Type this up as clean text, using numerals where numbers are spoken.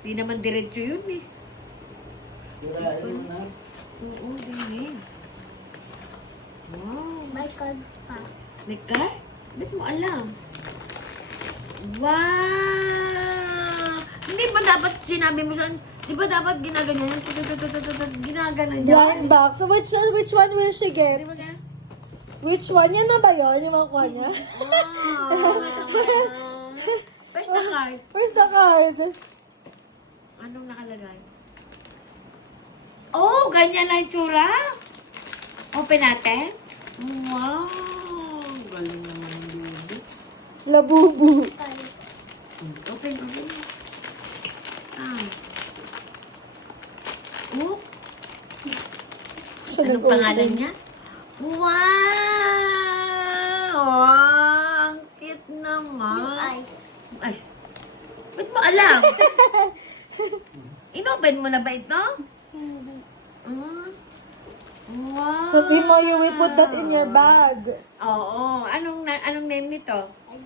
Di naman diretso yun eh. Sirain mo na. Oo, ganyan. Wow. May card pa. May card? Ba't mo alam? Wow! Hindi ba dapat sinabi mo saan? Di ba dapat ginaganyan? Ginaganan niya? Blind box. So which one will she Di get? ba ganyan? Which one? Yan na ba yun? Yung makuha niya? Where's the card? Where's the card? Anong nakalagay? Oh, ganyan lang yung tsura. Open natin. Wow! Galing naman yung baby. Labubu. Open. Ah. Oh, Siya anong nag-open. pangalan niya? Wow! Oh, ang cute naman. Ay. Ay, ba't mo alam? Inopen mo na ba ito? Hindi. Mm. Wow! Sabihin mo, you will put that in your bag. Oo. Anong name nito? I